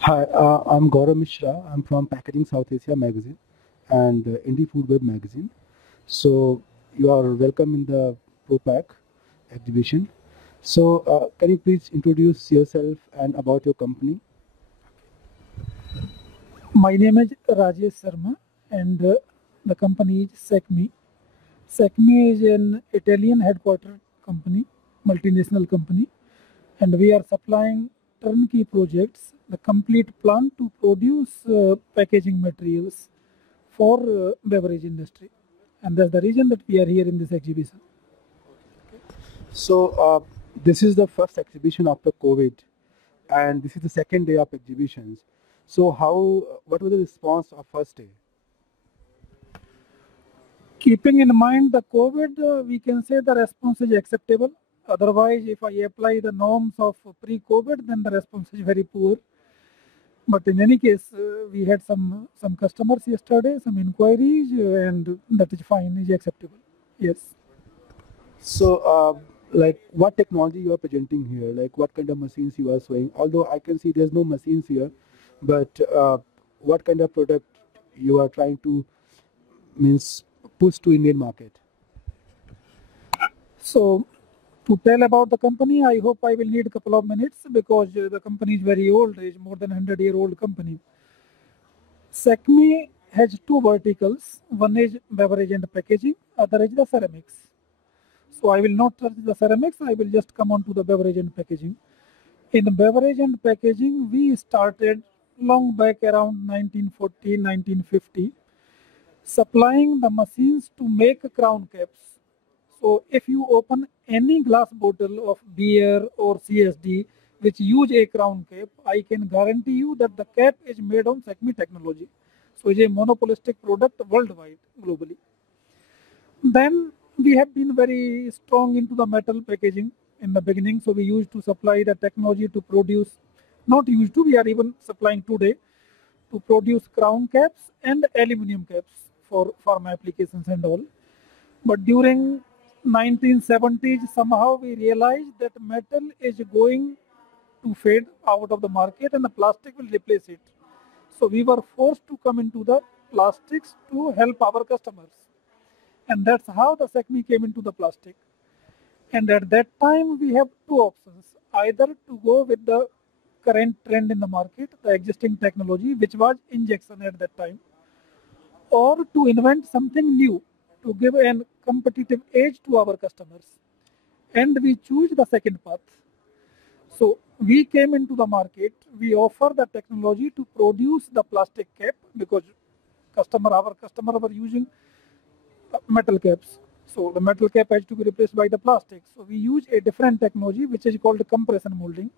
Hi, I'm Gaurav Mishra. I'm from Packaging South Asia magazine and Indie Food Web magazine. So you are welcome in the ProPack exhibition. So can you please introduce yourself and about your company? My name is Rajesh Sharma, and the company is SECMI. SECMI is an Italian headquartered company, multinational company, and we are supplying turnkey projects, the complete plan to produce packaging materials for beverage industry. And that's the reason that we are here in this exhibition. So this is the first exhibition after COVID, and this is the second day of exhibitions. So what was the response of first day? Keeping in mind the COVID, we can say the response is acceptable. Otherwise, if I apply the norms of pre-COVID, then the response is very poor. But in any case, we had some customers yesterday, some inquiries, and that is fine, is acceptable. Yes. So, like, what technology you are presenting here? Like, what kind of machines you are showing? Although I can see there's no machines here, but what kind of product you are trying to means push to Indian market? So, to tell about the company, I hope I will need a couple of minutes because the company is very old. It's more than 100-year-old company. SECMI has two verticals. One is beverage and packaging, other is the ceramics. So I will not touch the ceramics, I will just come on to the beverage and packaging. In beverage and packaging, we started long back around 1940, 1950, supplying the machines to make crown caps. So if you open any glass bottle of beer or CSD which use a crown cap, I can guarantee you that the cap is made on SECMI technology. So it's a monopolistic product worldwide, globally. Then we have been very strong into the metal packaging in the beginning. So we used to supply the technology to produce, not used to, we are even supplying today to produce crown caps and aluminum caps for pharma applications and all. But during 1970s, somehow we realized that metal is going to fade out of the market and the plastic will replace it. So we were forced to come into the plastics to help our customers. And that's how the SECMI came into the plastic. And at that time, we have two options. Either to go with the current trend in the market, the existing technology, which was injection at that time, or to invent something new to give a competitive edge to our customers. And we choose the second path. So we came into the market, we offer the technology to produce the plastic cap because our customer were using metal caps. So the metal cap has to be replaced by the plastic. So we use a different technology which is called compression molding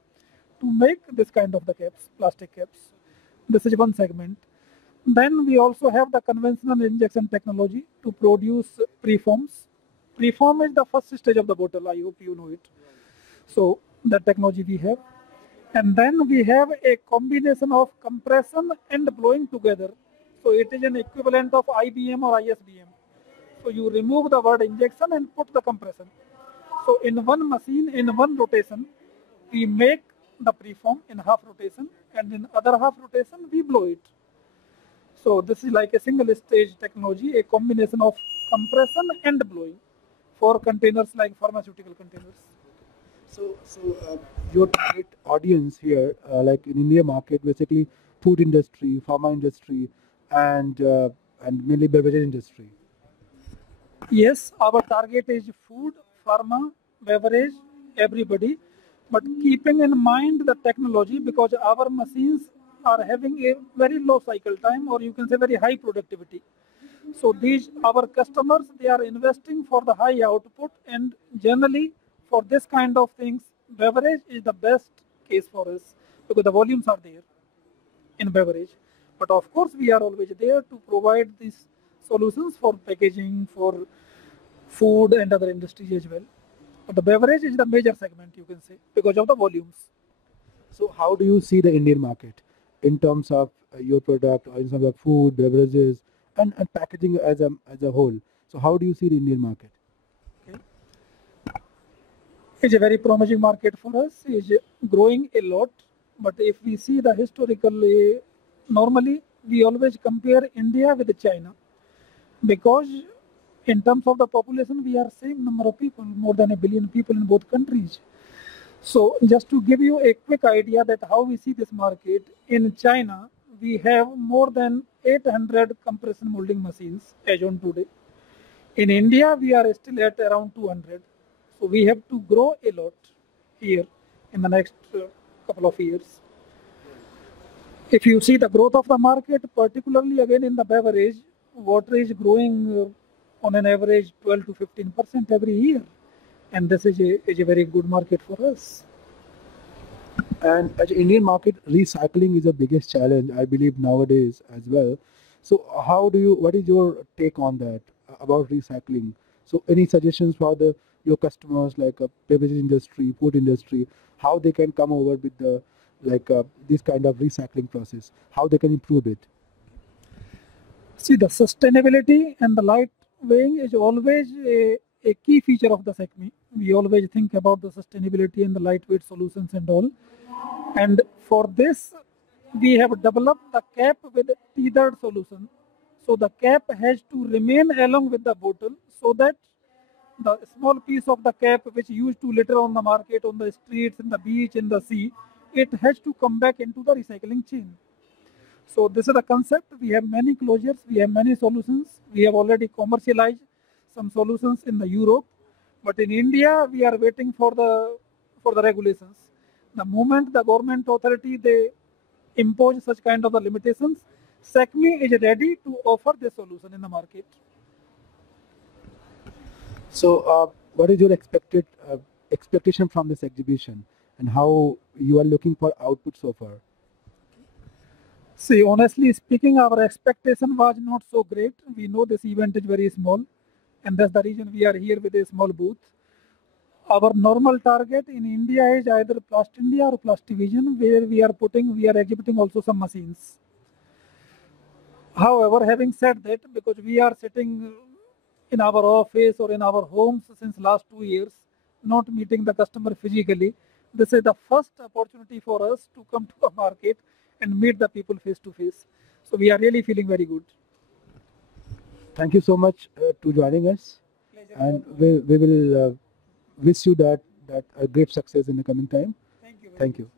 to make this kind of the caps, plastic caps. This is one segment. Then we also have the conventional injection technology to produce preforms. Preform is the first stage of the bottle. I hope you know it. So that technology we have. And then we have a combination of compression and blowing together. So it is an equivalent of IBM or ISBM. So you remove the word injection and put the compression. So in one machine, in one rotation, we make the preform in half rotation, and in other half rotation, we blow it. So this is like a single stage technology, a combination of compression and blowing for containers like pharmaceutical containers. So your target audience here, like in India market, basically food industry, pharma industry, and mainly beverage industry. Yes, our target is food, pharma, beverage, everybody. But keeping in mind the technology, because our machines are having a very low cycle time, or you can say very high productivity. So these our customers, they are investing for the high output, and generally for this kind of things, beverage is the best case for us because the volumes are there in beverage. But of course, we are always there to provide these solutions for packaging, for food and other industries as well. But the beverage is the major segment, you can say, because of the volumes. So how do you see the Indian market in terms of your product or in terms of food, beverages, and packaging as a whole? So how do you see the Indian market? Okay. It's a very promising market for us. It's growing a lot. But if we see the historical, normally we always compare India with China, because in terms of the population we are same number of people, more than 1 billion people in both countries. So just to give you a quick idea that how we see this market, in China we have more than 800 compression molding machines as on today. In India we are still at around 200. So we have to grow a lot here in the next couple of years. If you see the growth of the market, particularly again in the beverage, water is growing on an average 12 to 15% every year. And this is a very good market for us. And as an Indian market, recycling is the biggest challenge, I believe, nowadays as well. So what is your take on that, about recycling? So any suggestions for your customers, like beverage industry, food industry, how they can come over with this kind of recycling process, how they can improve it? See, the sustainability and the light weighing is always a key feature of the SECMI. We always think about the sustainability and the lightweight solutions and all. And for this, we have developed the cap with a tethered solution. So the cap has to remain along with the bottle, so that the small piece of the cap which used to litter on the market, on the streets, in the beach, in the sea, it has to come back into the recycling chain. So this is the concept. We have many closures, we have many solutions. We have already commercialized some solutions in the Europe, but in India we are waiting for the regulations. The moment the government authority they impose such kind of the limitations, SECMI is ready to offer this solution in the market. So what is your expectation from this exhibition, and how you are looking for output so far? See, honestly speaking, our expectation was not so great. We know this event is very small, and that's the reason we are here with a small booth. Our normal target in India is either Plast India or Plastivision, where we are exhibiting also some machines. However, having said that, because we are sitting in our office or in our homes since last 2 years, not meeting the customer physically, this is the first opportunity for us to come to a market and meet the people face to face. So we are really feeling very good. Thank you so much to joining us. Pleasure. And we will wish you that a great success in the coming time. Thank you. Thank you.